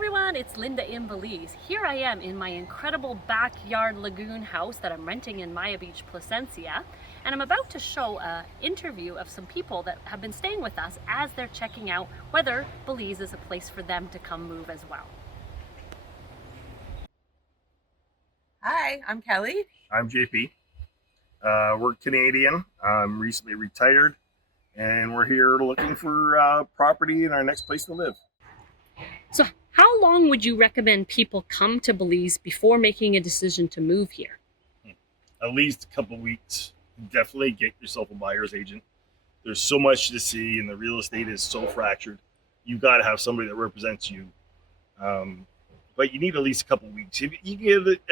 everyone, it's Linda in Belize. Here I am in my incredible backyard lagoon house that I'm renting in Maya Beach, Placencia, and I'm about to show an interview of some people that have been staying with us as they're checking out whether Belize is a place for them to come move as well. Hi, I'm Kelly. I'm JP. We're Canadian. I'm recently retired, and we're here looking for property in our next place to live. So how long would you recommend people come to Belize before making a decision to move here? At least a couple weeks. Definitely get yourself a buyer's agent. There's so much to see, and the real estate is so fractured. You've got to have somebody that represents you. But you need at least a couple weeks. You can give it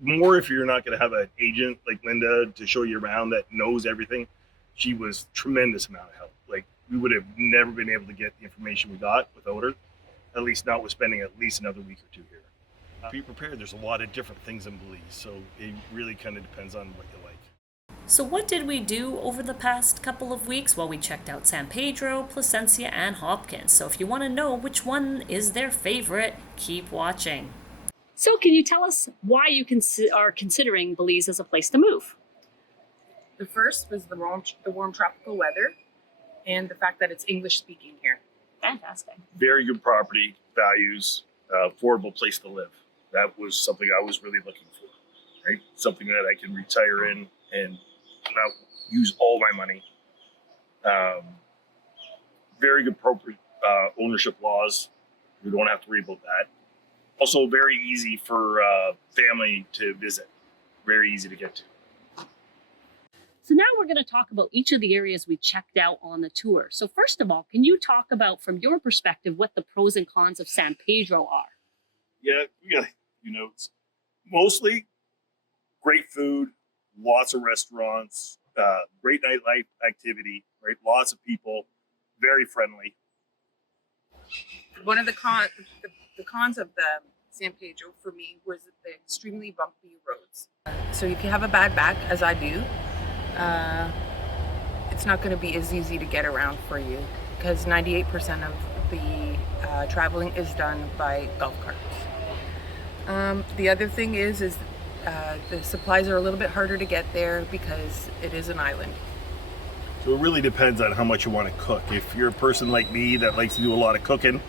more if you're not going to have an agent like Linda to show you around that knows everything. She was a tremendous amount of help. Like, we would have never been able to get the information we got without her. At least not with spending at least another week or two here. Be prepared. There's a lot of different things in Belize, so it really kind of depends on what you like. So what did we do over the past couple of weeks? Well, we checked out San Pedro, Placencia, and Hopkins. So if you want to know which one is their favorite, keep watching. So can you tell us why you are considering Belize as a place to move? The first was the warm tropical weather and the fact that it's English speaking here. Fantastic. Very good property values, affordable place to live. That was something I was really looking for, right? Something that I can retire in and not use all my money. Very good appropriate ownership laws. We don't have to worry about that. Also very easy for family to visit. Very easy to get to. So now we're going to talk about each of the areas we checked out on the tour. So first of all, can you talk about, from your perspective, what the pros and cons of San Pedro are? Yeah, it's mostly great food, lots of restaurants, great nightlife activity, right? Lots of people, very friendly. One of the cons of the San Pedro for me was the extremely bumpy roads. So if you have a bad back, as I do, it's not going to be as easy to get around for you because 98% of the traveling is done by golf carts. The other thing is the supplies are a little bit harder to get there because it is an island. So it really depends on how much you want to cook. If you're a person like me that likes to do a lot of cooking,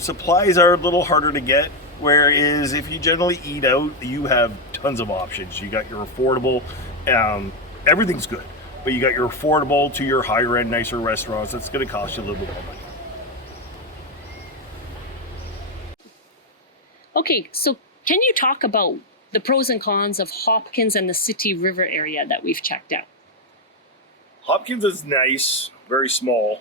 supplies are a little harder to get. Whereas if you generally eat out, you have tons of options. You got your affordable, everything's good, but you got your affordable to your higher end, nicer restaurants. That's going to cost you a little bit more money. Okay, so can you talk about the pros and cons of Hopkins and the Sittee River area that we've checked out? Hopkins is nice, very small.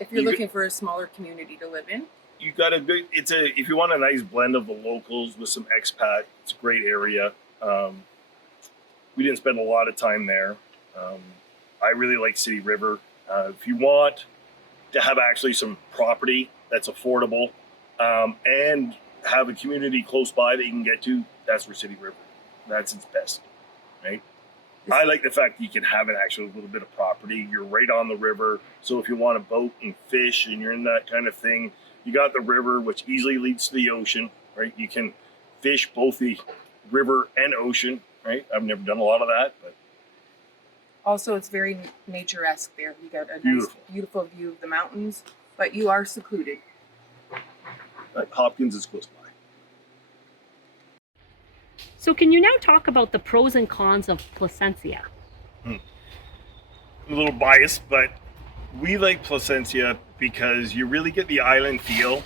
If you're looking for a smaller community to live in, You got if you want a nice blend of the locals with some expat, it's a great area. We didn't spend a lot of time there. I really like Sittee River. If you want to have actually some property that's affordable and have a community close by that you can get to, that's where Sittee River. That's its best, right? I like the fact that you can have an actual little bit of property. You're right on the river, so if you want to boat and fish and you're in that kind of thing, you got the river, which easily leads to the ocean, right? You can fish both the river and ocean, right? I've never done a lot of that, but also it's very nature-esque there. You got a nice, beautiful view of the mountains, but you are secluded. Hopkins is close by. So can you now talk about the pros and cons of Placencia? A little biased, but we like Placencia because you really get the island feel,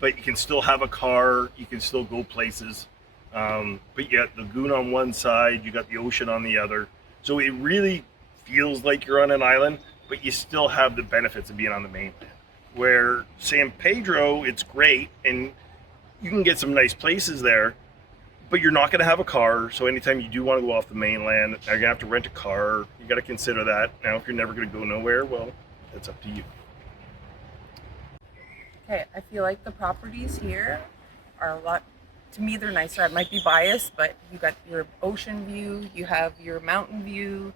but you can still have a car, you can still go places. But you got the lagoon on one side, you got the ocean on the other. So it really feels like you're on an island, but you still have the benefits of being on the mainland. Where San Pedro, it's great, and you can get some nice places there, but you're not going to have a car. So anytime you do want to go off the mainland, you're going to have to rent a car. You got to consider that. Now, if you're never going to go nowhere, well, that's up to you. Okay, I feel like the properties here are a lot, to me they're nicer. I might be biased, but you got your ocean view, you have your mountain view,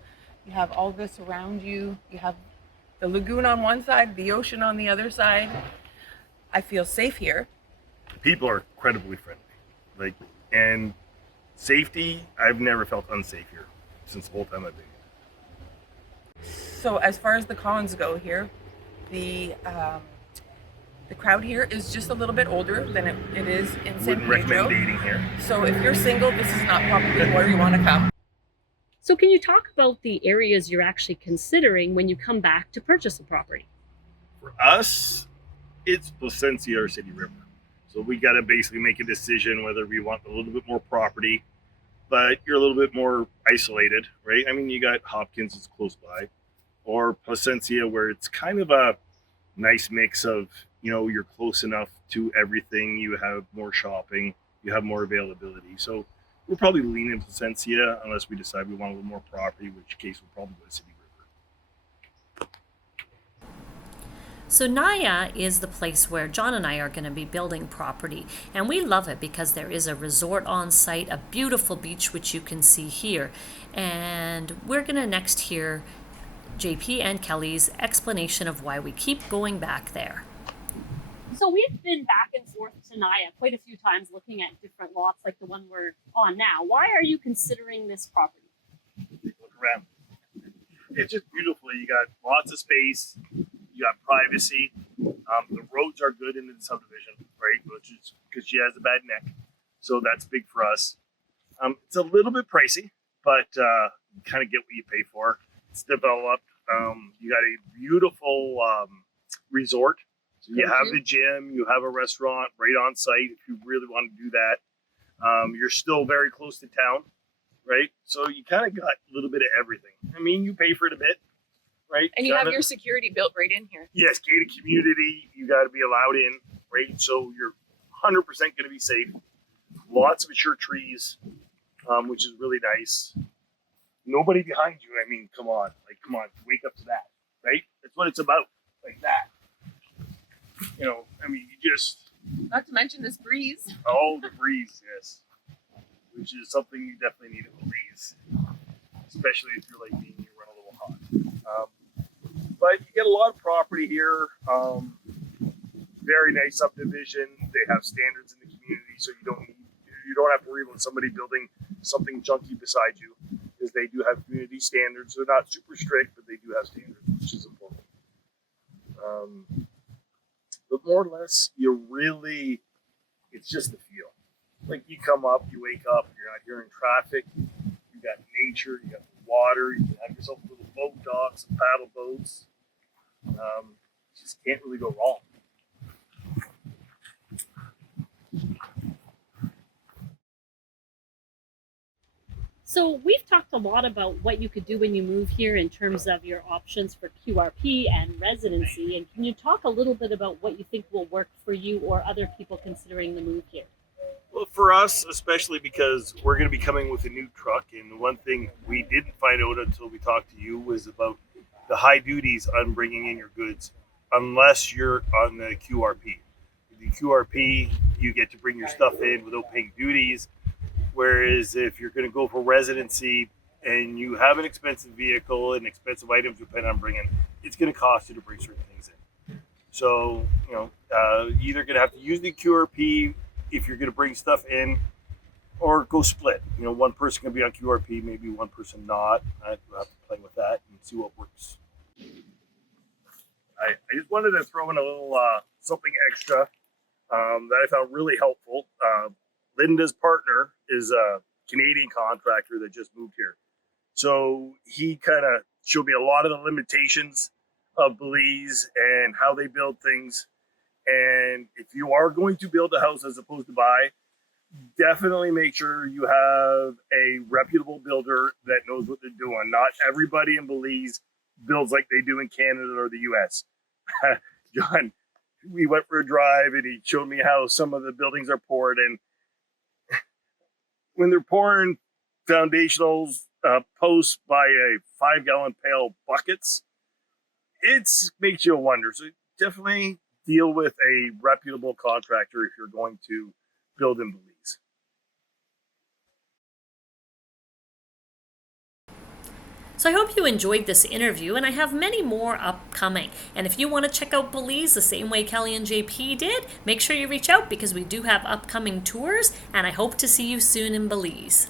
you have all this around you, you have the lagoon on one side, the ocean on the other side. I feel safe here. People are incredibly friendly. And safety, I've never felt unsafe here since the whole time I've been here. So as far as the cons go here, the crowd here is just a little bit older than it is in San Wouldn't recommend Pedro. dating here. So if you're single, this is not probably where you want to come. So can you talk about the areas you're actually considering when you come back to purchase a property? For us, it's Placencia or Sittee River. So we got to basically make a decision whether we want a little bit more property, but you're a little bit more isolated, right? I mean, you got Hopkins is close by, or Placencia where it's kind of a nice mix of, you're close enough to everything. You have more shopping, you have more availability. So we'll probably lean into Placencia unless we decide we want a little more property, in which case we'll probably go to Sittee River. So Naya is the place where John and I are going to be building property, and we love it because there is a resort on site, a beautiful beach which you can see here, and we're going to next hear JP and Kelly's explanation of why we keep going back there. So we've been back and forth to Naya quite a few times looking at different lots like the one we're on now. Why are you considering this property? Look around. It's just beautiful. You got lots of space. You got privacy. The roads are good in the subdivision, right? Which is because she has a bad neck. So that's big for us. It's a little bit pricey, but you kind of get what you pay for. It's developed. You got a beautiful resort. So you have the gym, you have a restaurant right on site if you really want to do that. You're still very close to town, right? So you kind of got a little bit of everything. I mean, you pay for it a bit, right? And you have your security built right in here. Yes, gated community. You got to be allowed in, right? So you're 100% going to be safe. Lots of mature trees, which is really nice. Nobody behind you. I mean, come on, wake up to that, right? That's what it's about, like that. I mean, you just. Not to mention this breeze. Oh, the breeze, yes. Which is something you definitely need a breeze, especially if you're like me and you run a little hot. But you get a lot of property here. Very nice subdivision. They have standards in the community, so you don't have to worry about somebody building something junky beside you, because they do have community standards. They're not super strict, but they do have standards, which is important. But more or less, it's just the feel. Like you come up, you wake up, you're not hearing traffic, you got nature, you got the water, you can have yourself a little boat docks and paddle boats. Just can't really go wrong. So we've talked a lot about what you could do when you move here in terms of your options for QRP and residency. And can you talk a little bit about what you think will work for you or other people considering the move here? Well, for us, especially because we're going to be coming with a new truck. And the one thing we didn't find out until we talked to you was about the high duties on bringing in your goods, unless you're on the QRP. The QRP, you get to bring your stuff in without paying duties. Whereas if you're going to go for residency and you have an expensive vehicle and expensive items you plan on bringing, it's going to cost you to bring certain things in. So, you're either going to have to use the QRP if you're going to bring stuff in, or go split. One person can be on QRP, maybe one person not. We'll have to play with that and see what works. I just wanted to throw in a little something extra that I found really helpful. Linda's partner is a Canadian contractor that just moved here. So he kind of showed me a lot of the limitations of Belize and how they build things. And if you are going to build a house as opposed to buy, definitely make sure you have a reputable builder that knows what they're doing. Not everybody in Belize builds like they do in Canada or the US. John, we went for a drive and he showed me how some of the buildings are poured, and when they're pouring foundationals posts by a 5-gallon pail buckets, it makes you wonder. So definitely deal with a reputable contractor if you're going to build in Belize. So I hope you enjoyed this interview, and I have many more upcoming. And if you want to check out Belize the same way Kelly and JP did, make sure you reach out because we do have upcoming tours, and I hope to see you soon in Belize.